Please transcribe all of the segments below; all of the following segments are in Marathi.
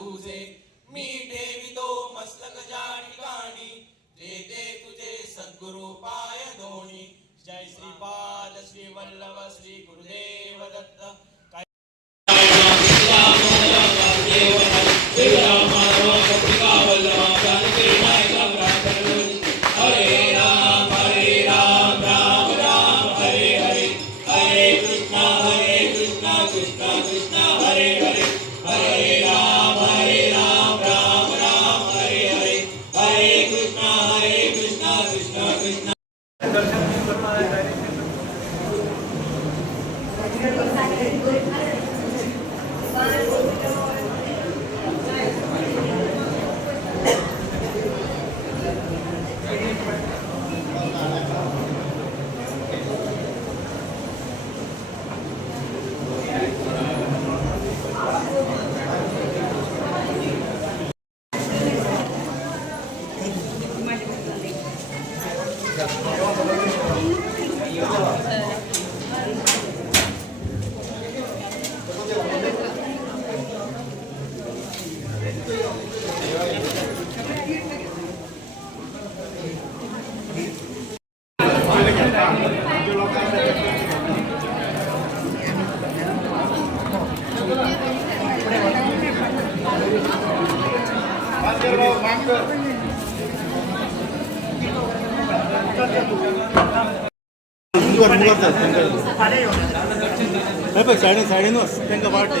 तुझे मी ठेवितो मस्तक ज्या ठिकाणी ते तुझे सद्गुरु पाय दोणी। जय श्रीपाद श्री वल्लभ श्री गुरुदेव दत्त। साडे नऊ त्यांना वाटते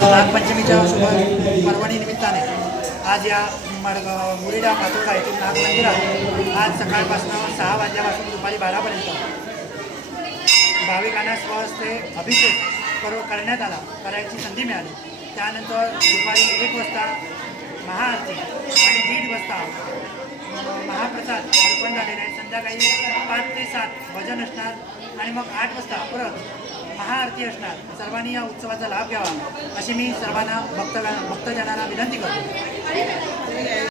नागपंचमीच्या शुभ पर्वणी निमित्ताने आज या मुरिडा मातोडा येथील नागमंदिरात आज सकाळपासून 6 वाजल्यापासून दुपारी 12पर्यंत भाविकांना स्वहस्ते अभिषेक करण्यात आला, करायची संधी मिळाली। त्यानंतर दुपारी 1 वाजता महाआरती आणि 1:30 वाजता महाप्रसाद अर्पण झालेले आहे। संध्याकाळी 5 ते 7 भजन असणार आणि मग 8 वाजता परत महाआरती असणार। सर्वांनी या उत्सवाचा लाभ घ्यावा अशी मी सर्वांना भक्तजनांना विनंती करतो।